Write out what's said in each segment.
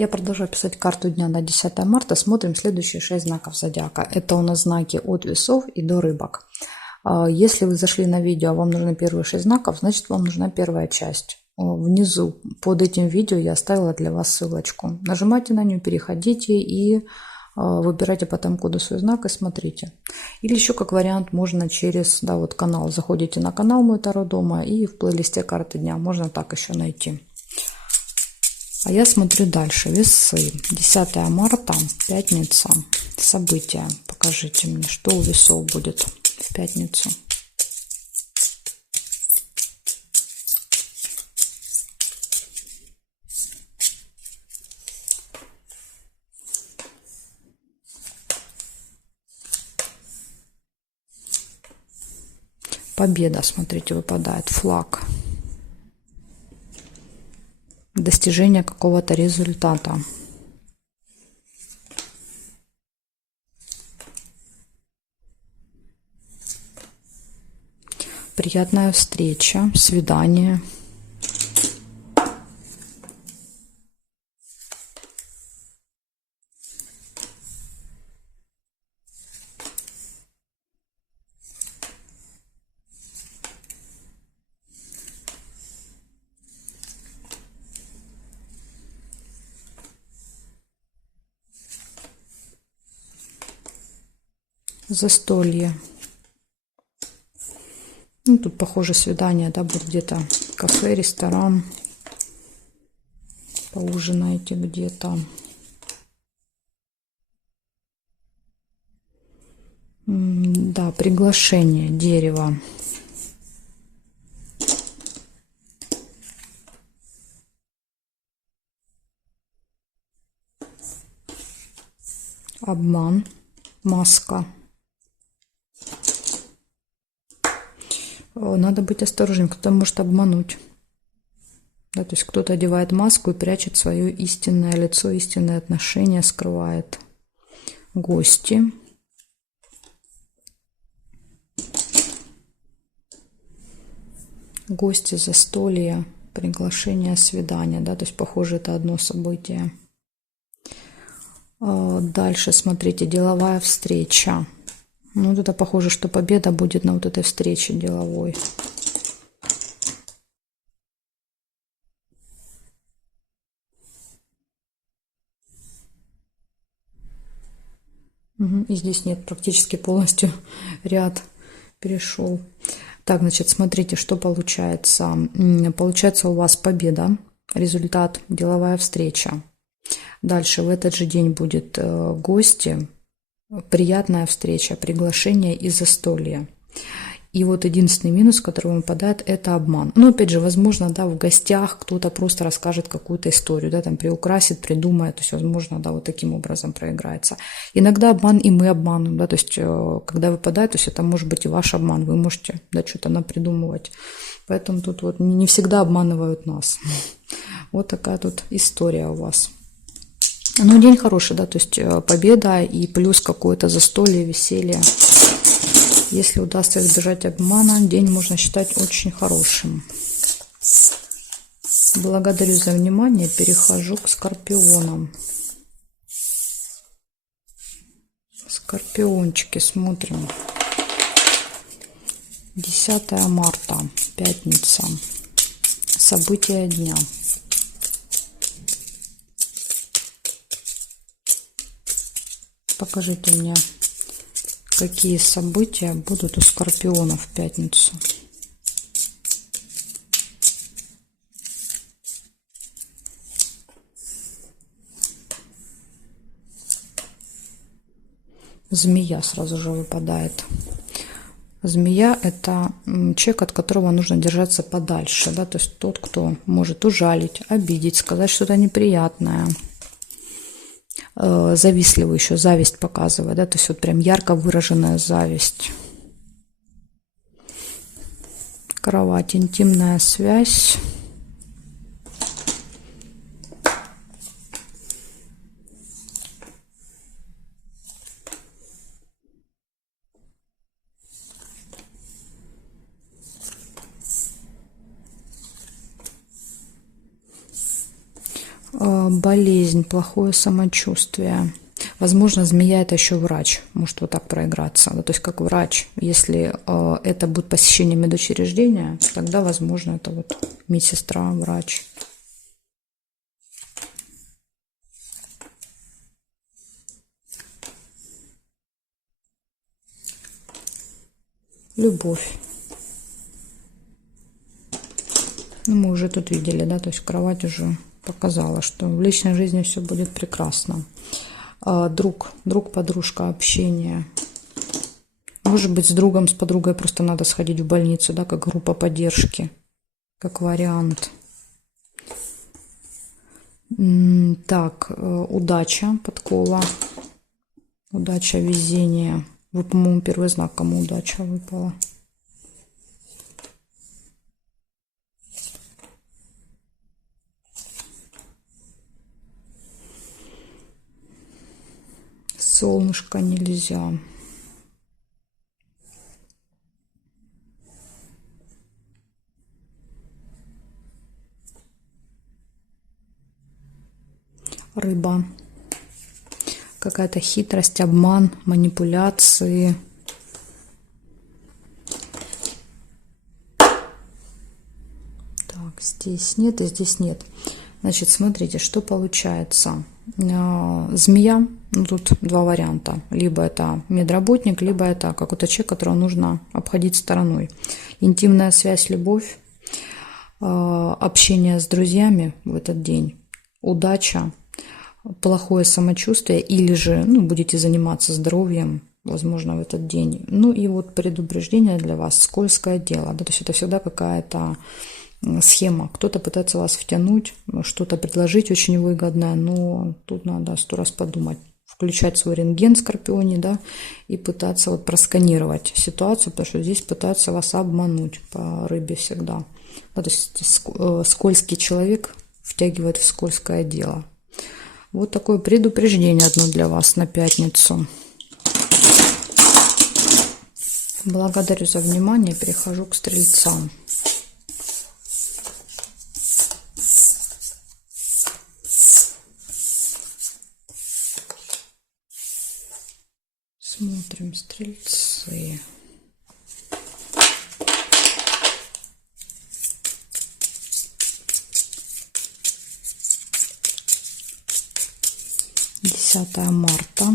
Я продолжаю писать карту дня на 10 марта. Смотрим следующие 6 знаков зодиака. Это у нас знаки от весов и до рыбок. Если вы зашли на видео, а вам нужны первые 6 знаков, значит вам нужна первая часть. Внизу под этим видео я оставила для вас ссылочку. Нажимайте на нее, переходите и выбирайте по тайм-коду свой знак и смотрите. Или еще как вариант можно через канал. Заходите на канал «Мой Таро дома» и в плейлисте карты дня можно так еще найти. А я смотрю дальше. Весы. 10 марта, пятница. События. Покажите мне, что у весов будет в пятницу. Победа, смотрите, выпадает. Флаг. Достижение какого-то результата. Приятная встреча, свидание. Застолье. Ну, тут, похоже, свидание, будет где-то кафе, ресторан. Поужинаете где-то. Да, приглашение, дерево. Обман, маска. Надо быть осторожным, кто-то может обмануть. Да, то есть кто-то одевает маску и прячет свое истинное лицо, истинные отношения скрывает. Гости. Гости, застолье, приглашение, свидание. Да, то есть, похоже, это одно событие. Дальше, смотрите, деловая встреча. Ну, вот это похоже, что победа будет на вот этой встрече деловой. И здесь нет, практически полностью ряд перешел. Так, значит, смотрите, что получается. Получается у вас победа, результат, деловая встреча. Дальше в этот же день будет гости, приятная встреча, приглашение и застолье. И вот единственный минус, который вам выпадает, это обман. Но опять же, возможно, в гостях кто-то просто расскажет какую-то историю, там приукрасит, придумает, то есть, возможно, вот таким образом проиграется. Иногда обман и мы обманываем, то есть, когда выпадает, то есть это может быть и ваш обман, вы можете, что-то напридумывать. Поэтому тут вот не всегда обманывают нас. Вот такая тут история у вас. Ну, день хороший, то есть победа и плюс какое-то застолье, веселье. Если удастся избежать обмана, день можно считать очень хорошим. Благодарю за внимание. Перехожу к скорпионам. Скорпиончики, смотрим. 10 марта, пятница. События дня. Покажите мне, какие события будут у скорпионов в пятницу. Змея сразу же выпадает. Змея – это человек, от которого нужно держаться подальше. То есть тот, кто может ужалить, обидеть, сказать что-то неприятное. Завистливый еще, зависть показывает, то есть вот прям ярко выраженная зависть. Кровать, интимная связь. болезнь, плохое самочувствие. Возможно, змея это еще врач, может вот так проиграться. То есть как врач, если это будет посещение медучреждения, тогда, возможно, это вот медсестра, врач. Любовь. Ну, мы уже тут видели, да, то есть кровать уже показала, что в личной жизни все будет прекрасно. Друг, подружка, общение. Может быть, с другом, с подругой просто надо сходить в больницу, да, как группа поддержки, как вариант. Так, удача, подкова. Удача, везение. Вы, по-моему, первый знак, кому удача выпала. Солнышко нельзя. Рыба. Какая-то хитрость, обман, манипуляции. Так, здесь нет и здесь нет. Значит, смотрите, что получается. Змея, ну тут два варианта. Либо это медработник, либо это какой-то человек, которого нужно обходить стороной. Интимная связь, любовь, общение с друзьями в этот день, удача, плохое самочувствие или же будете заниматься здоровьем, возможно, в этот день. Ну и вот предупреждение для вас, скользкое дело. Да, то есть это всегда какая-то схема. Кто-то пытается вас втянуть, что-то предложить очень выгодное, но тут надо 100 раз подумать. Включать свой рентген скорпионе, да, и пытаться вот просканировать ситуацию, потому что здесь пытаются вас обмануть по рыбе всегда. Да, то есть скользкий человек втягивает в скользкое дело. Вот такое предупреждение одно для вас на пятницу. Благодарю за внимание. Перехожу к стрельцам. Смотрим, стрельцы. Десятое марта.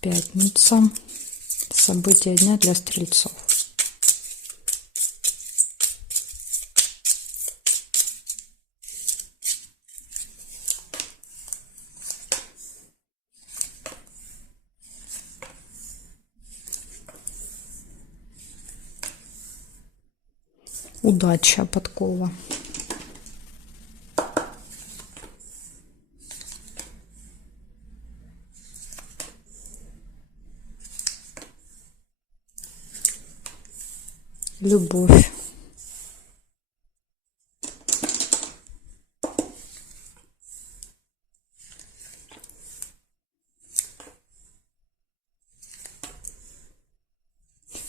Пятница. События дня для стрельцов. Удача, подкова. Любовь.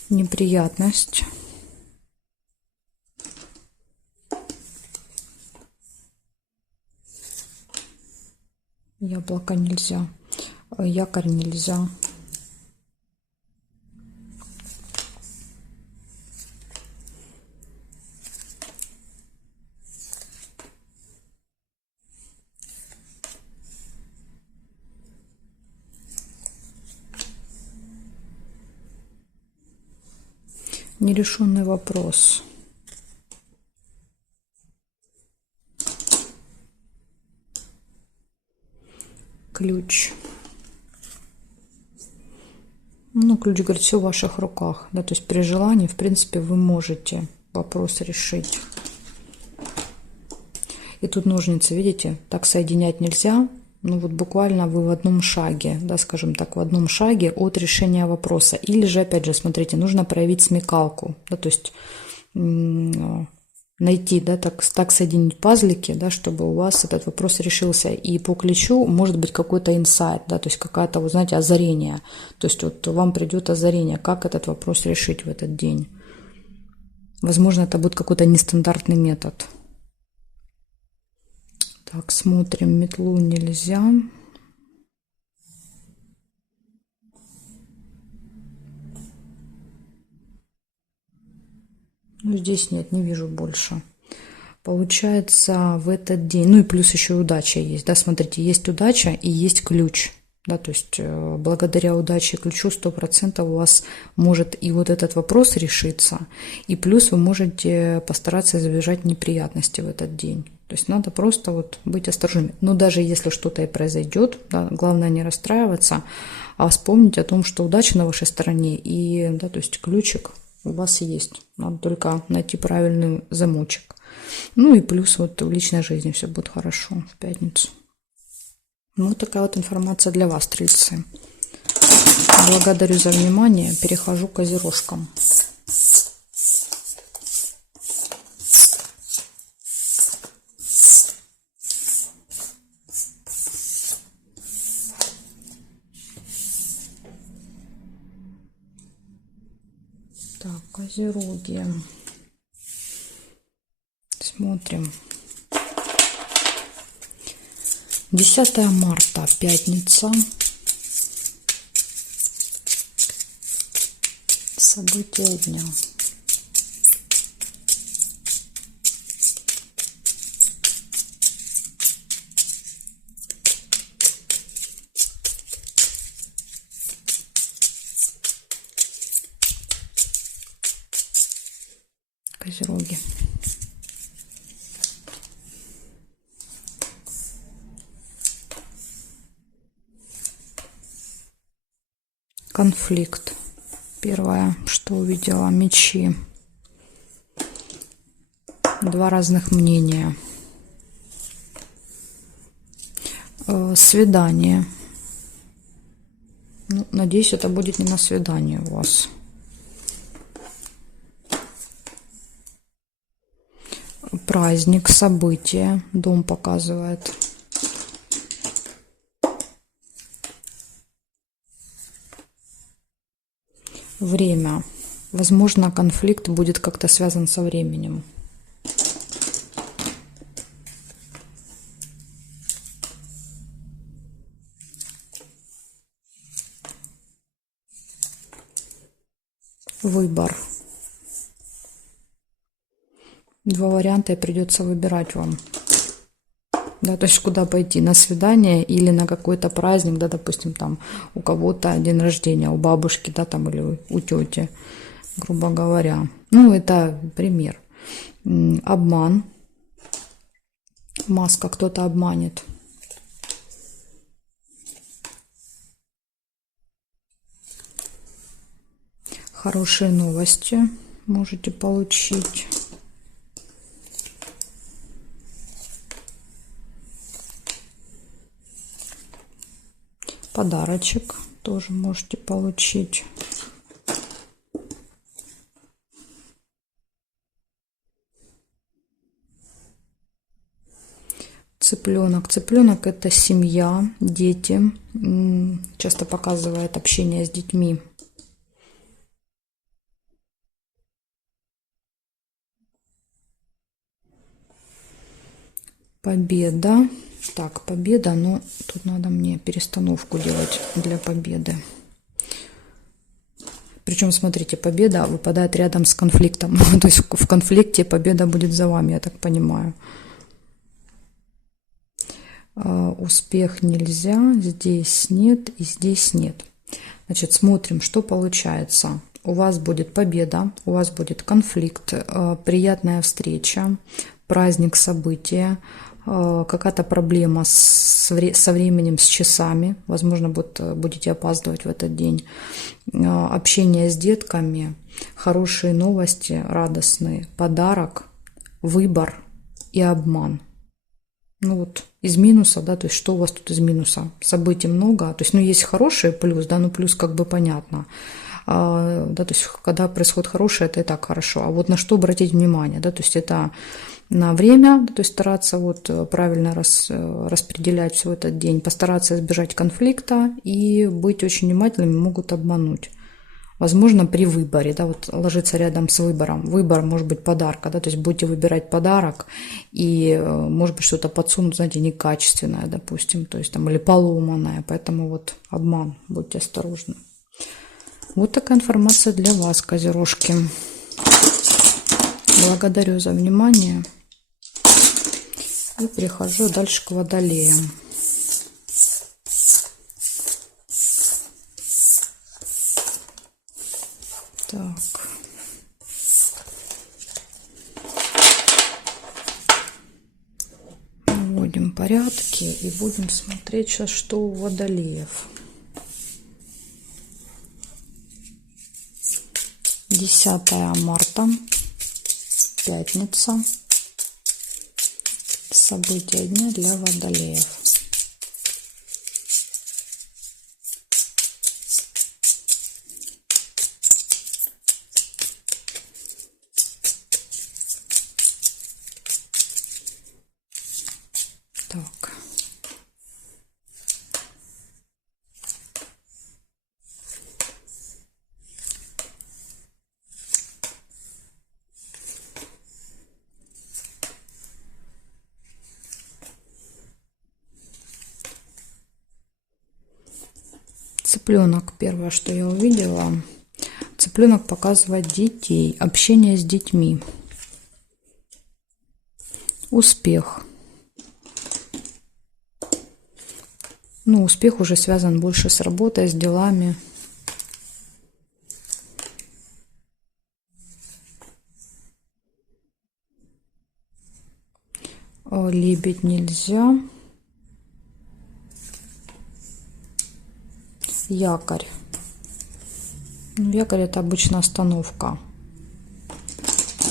Неприятность. Яблоко нельзя. Якорь нельзя. Нерешенный вопрос. Ключ. Ключ говорит, все в ваших руках. Да, то есть при желании, в принципе, вы можете вопрос решить. И тут ножницы, видите, так соединять нельзя. Вот буквально вы в одном шаге, да, скажем так, в одном шаге от решения вопроса. Или же, опять же, смотрите, нужно проявить смекалку, да, то есть найти, да, так соединить пазлики, да, чтобы у вас этот вопрос решился. И по ключу может быть какой-то инсайт, да, то есть какая-то, вы знаете, озарение. То есть вот вам придет озарение, как этот вопрос решить в этот день. Возможно, это будет какой-то нестандартный метод. Так, смотрим, метлу нельзя. Ну, здесь нет, не вижу больше. Получается, в этот день, ну и плюс еще удача есть, да, смотрите, есть удача и есть ключ, да, то есть благодаря удаче и ключу 100% у вас может и вот этот вопрос решиться, и плюс вы можете постараться избежать неприятностей в этот день. То есть надо просто вот быть осторожными. Но даже если что-то и произойдет, да, главное не расстраиваться, а вспомнить о том, что удача на вашей стороне, и, да, то есть ключик у вас есть. Надо только найти правильный замочек. Ну и плюс вот в личной жизни все будет хорошо в пятницу. Ну, вот такая вот информация для вас, стрельцы. Благодарю за внимание. Перехожу к козерожкам. Так, козероги. Смотрим. 10 марта, пятница. События дня. Козероги. Конфликт. Первое, что увидела, мечи. Два разных мнения. Свидание. Ну, надеюсь, это будет не на свидание у вас. Праздник, событие. Дом показывает. Время. Возможно, конфликт будет как-то связан со временем. Выбор. Два варианта, и придется выбирать вам. Да, то есть куда пойти, на свидание или на какой-то праздник, да, допустим, там у кого-то день рождения, у бабушки, да, там или у тети, грубо говоря. Ну, это пример. Обман. Маска, кто-то обманет. Хорошие новости можете получить. Подарочек тоже можете получить. Цыпленок. Цыпленок — это семья, дети. Часто показывает общение с детьми. Победа. Так, победа, но тут надо мне перестановку делать для победы. Причем, смотрите, победа выпадает рядом с конфликтом. То есть в конфликте победа будет за вами, я так понимаю. Успех нельзя, здесь нет и здесь нет. Значит, смотрим, что получается. У вас будет победа, у вас будет конфликт, приятная встреча, праздник, событие, какая-то проблема со временем, с часами, возможно, будете опаздывать в этот день, общение с детками, хорошие новости, радостные, подарок, выбор и обман. Ну вот из минуса, да, то есть что у вас тут из минуса? Событий много, то есть, ну, есть хороший плюс, да, ну, плюс как бы понятно. Да, то есть когда происходит хорошее, это и так хорошо. А вот на что обратить внимание, да, то есть это на время, то есть стараться вот правильно распределять все этот день, постараться избежать конфликта и быть очень внимательными, могут обмануть. Возможно, при выборе, да, вот ложится рядом с выбором. Выбор может быть подарка, да, то есть будете выбирать подарок, и может быть что-то подсунут, знаете, некачественное, допустим, то есть там или поломанное, поэтому вот обман, будьте осторожны. Вот такая информация для вас, козерожки. Благодарю за внимание. И перехожу дальше к водолеям. Так. Наводим порядки и будем смотреть сейчас, что у водолеев. 10 марта, пятница. События дня для водолеев. Так. Цыпленок, первое, что я увидела. Цыпленок показывает детей, общение с детьми. Успех. Ну, успех уже связан больше с работой, с делами. Лебедь нельзя. Якорь. Якорь — это обычно остановка.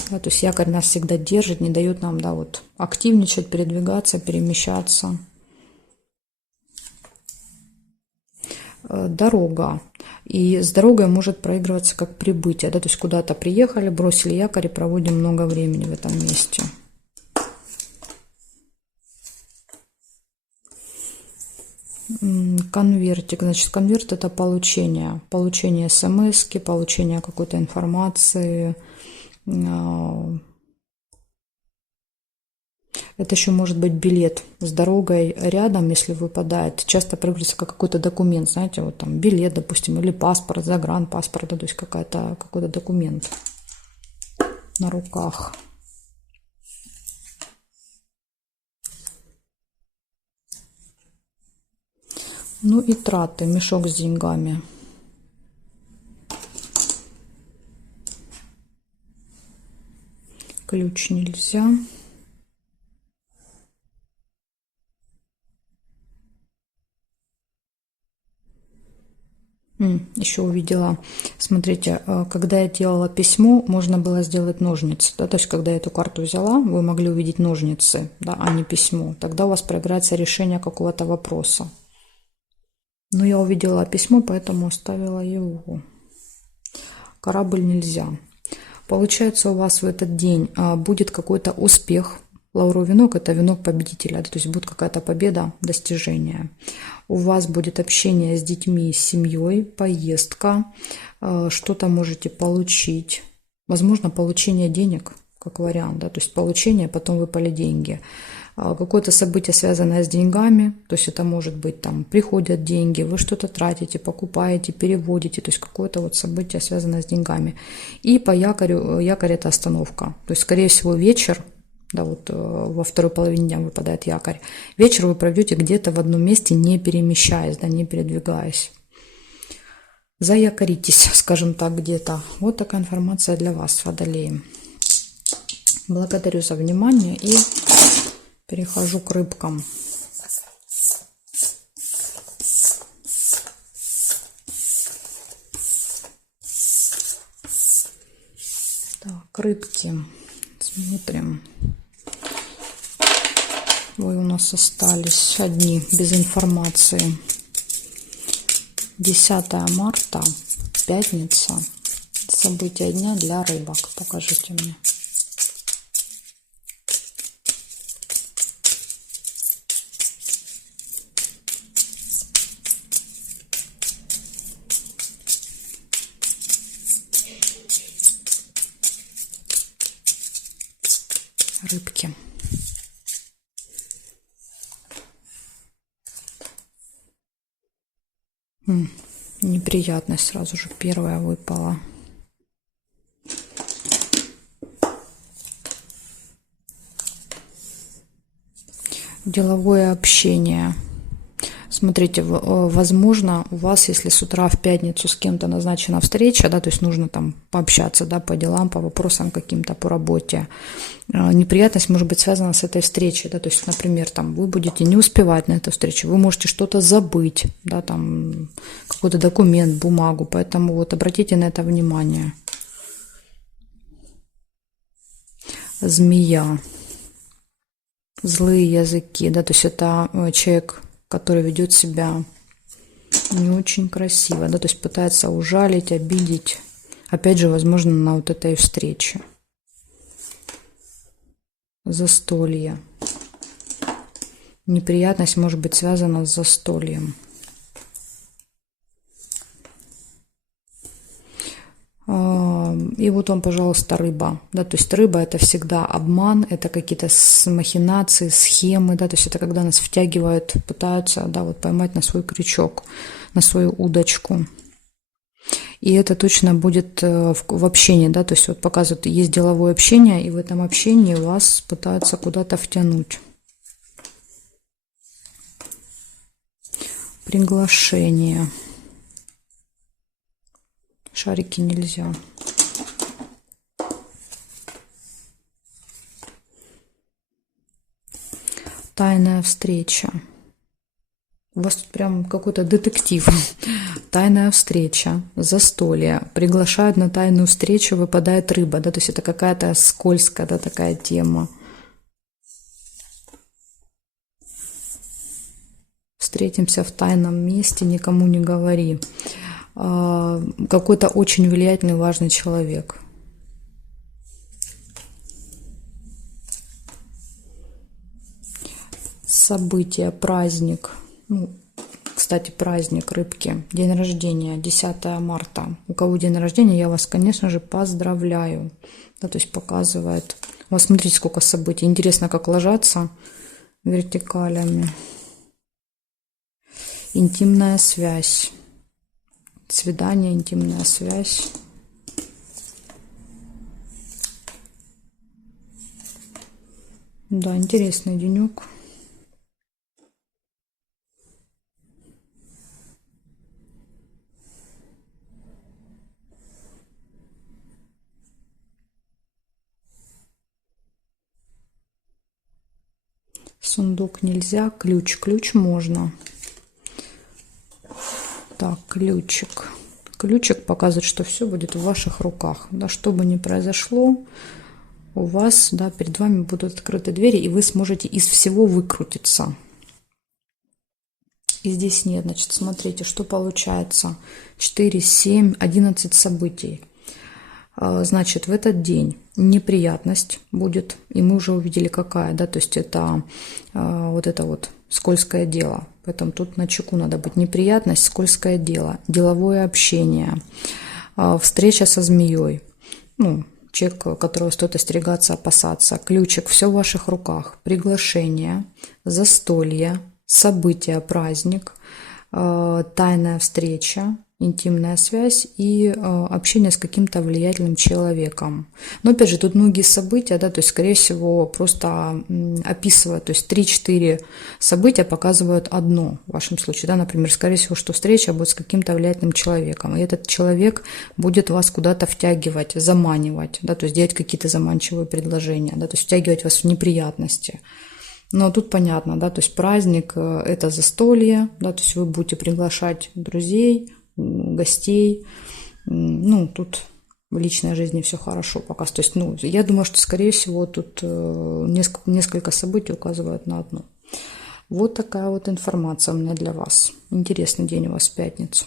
Да, то есть якорь нас всегда держит, не дает нам, да, вот активничать, передвигаться, перемещаться. Дорога. И с дорогой может проигрываться как прибытие. Да, то есть куда-то приехали, бросили якорь и проводим много времени в этом месте. Конвертик. Значит, конверт — это получение. Получение смс-ки, получение какой-то информации. Это еще может быть билет с дорогой рядом, если выпадает. Часто проигрывается как какой-то документ, знаете, вот там билет, допустим, или паспорт, загранпаспорт, да, то есть какой-то документ на руках. Ну и траты, мешок с деньгами. Ключ нельзя. Еще увидела, смотрите, когда я делала письмо, можно было сделать ножницы, да, то есть когда я эту карту взяла, вы могли увидеть ножницы, да, а не письмо, тогда у вас проиграется решение какого-то вопроса. Но я увидела письмо, поэтому оставила его. Корабль нельзя. Получается, у вас в этот день будет какой-то успех. Лавровый венок — это венок победителя, то есть будет какая-то победа, достижение. У вас будет общение с детьми, с семьей, поездка, что-то можете получить. Возможно, получение денег, как вариант, да, то есть получение, потом выпали деньги. Какое-то событие, связанное с деньгами, то есть это может быть там приходят деньги, вы что-то тратите, покупаете, переводите, то есть какое-то вот событие, связанное с деньгами. И по якорю, якорь — это остановка, то есть скорее всего вечер, да, вот во второй половине дня выпадает якорь. Вечер вы проведете где-то в одном месте, не перемещаясь, да, не передвигаясь. Заякоритесь, скажем так, где-то. Вот такая информация для вас, водолеи. Благодарю за внимание и перехожу к рыбкам. Так, рыбки. Смотрим. Вы у нас остались одни без информации. 10 марта, пятница. События дня для рыбок. Покажите мне. рыбки. Неприятность сразу же первая выпала. Деловое общение. Смотрите, возможно, у вас, если с утра в пятницу с кем-то назначена встреча, да, то есть нужно там пообщаться, да, по делам, по вопросам каким-то, по работе, неприятность может быть связана с этой встречей, да, то есть, например, там вы будете не успевать на эту встречу, вы можете что-то забыть, да, там какой-то документ, бумагу, поэтому вот обратите на это внимание. Змея. Злые языки, да, то есть это человек, который ведет себя не очень красиво, да, то есть пытается ужалить, обидеть, опять же, возможно, на вот этой встрече. Застолье. Неприятность может быть связана с застольем. И вот вам, пожалуйста, рыба. Да, то есть рыба — это всегда обман, это какие-то махинации, схемы, да, то есть это когда нас втягивают, пытаются, да, вот поймать на свой крючок, на свою удочку. И это точно будет в общении, да, то есть вот показывают, есть деловое общение, и в этом общении вас пытаются куда-то втянуть. Приглашение. Шарики нельзя. Тайная встреча. У вас тут прям какой-то детектив. Тайная встреча, застолье. Приглашают на тайную встречу, выпадает рыба. Да, то есть это какая-то скользкая, да, такая тема. Встретимся в тайном месте, никому не говори. Какой-то очень влиятельный, важный человек. Событие, праздник. Ну, кстати, праздник рыбки. День рождения, 10 марта. У кого день рождения, я вас, конечно же, поздравляю. Да, то есть показывает. У вас, смотрите, сколько событий. Интересно, как ложатся вертикалями. Интимная связь. Свидание, интимная связь. Да, интересный денек. Сундук нельзя, ключ можно. Так, ключик. Ключик показывает, что все будет в ваших руках. Да, что бы ни произошло, у вас, да, перед вами будут открыты двери, и вы сможете из всего выкрутиться. И здесь нет, значит, смотрите, что получается. 4, 7, 11 событий. Значит, в этот день неприятность будет, и мы уже увидели, какая, да, то есть это вот скользкое дело. Поэтому тут начеку надо быть. Неприятность, скользкое дело, деловое общение, встреча со змеей. Ну, человек, которого стоит остерегаться, опасаться. Ключик, все в ваших руках. Приглашение, застолье, событие, праздник, тайная встреча, интимная связь и общение с каким-то влиятельным человеком. Но опять же, тут многие события, да, то есть, скорее всего, просто описывают, то есть 3-4 события показывают одно в вашем случае, да, например, скорее всего, что встреча будет с каким-то влиятельным человеком, и этот человек будет вас куда-то втягивать, заманивать, да, то есть делать какие-то заманчивые предложения, да, то есть втягивать вас в неприятности. Но тут понятно, да, то есть праздник – это застолье, да, то есть вы будете приглашать друзей, гостей. Ну, тут в личной жизни все хорошо пока. То есть, ну, я думаю, что, скорее всего, тут несколько событий указывают на одно. Вот такая вот информация у меня для вас. Интересный день у вас в пятницу.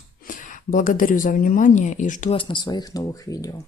Благодарю за внимание и жду вас на своих новых видео.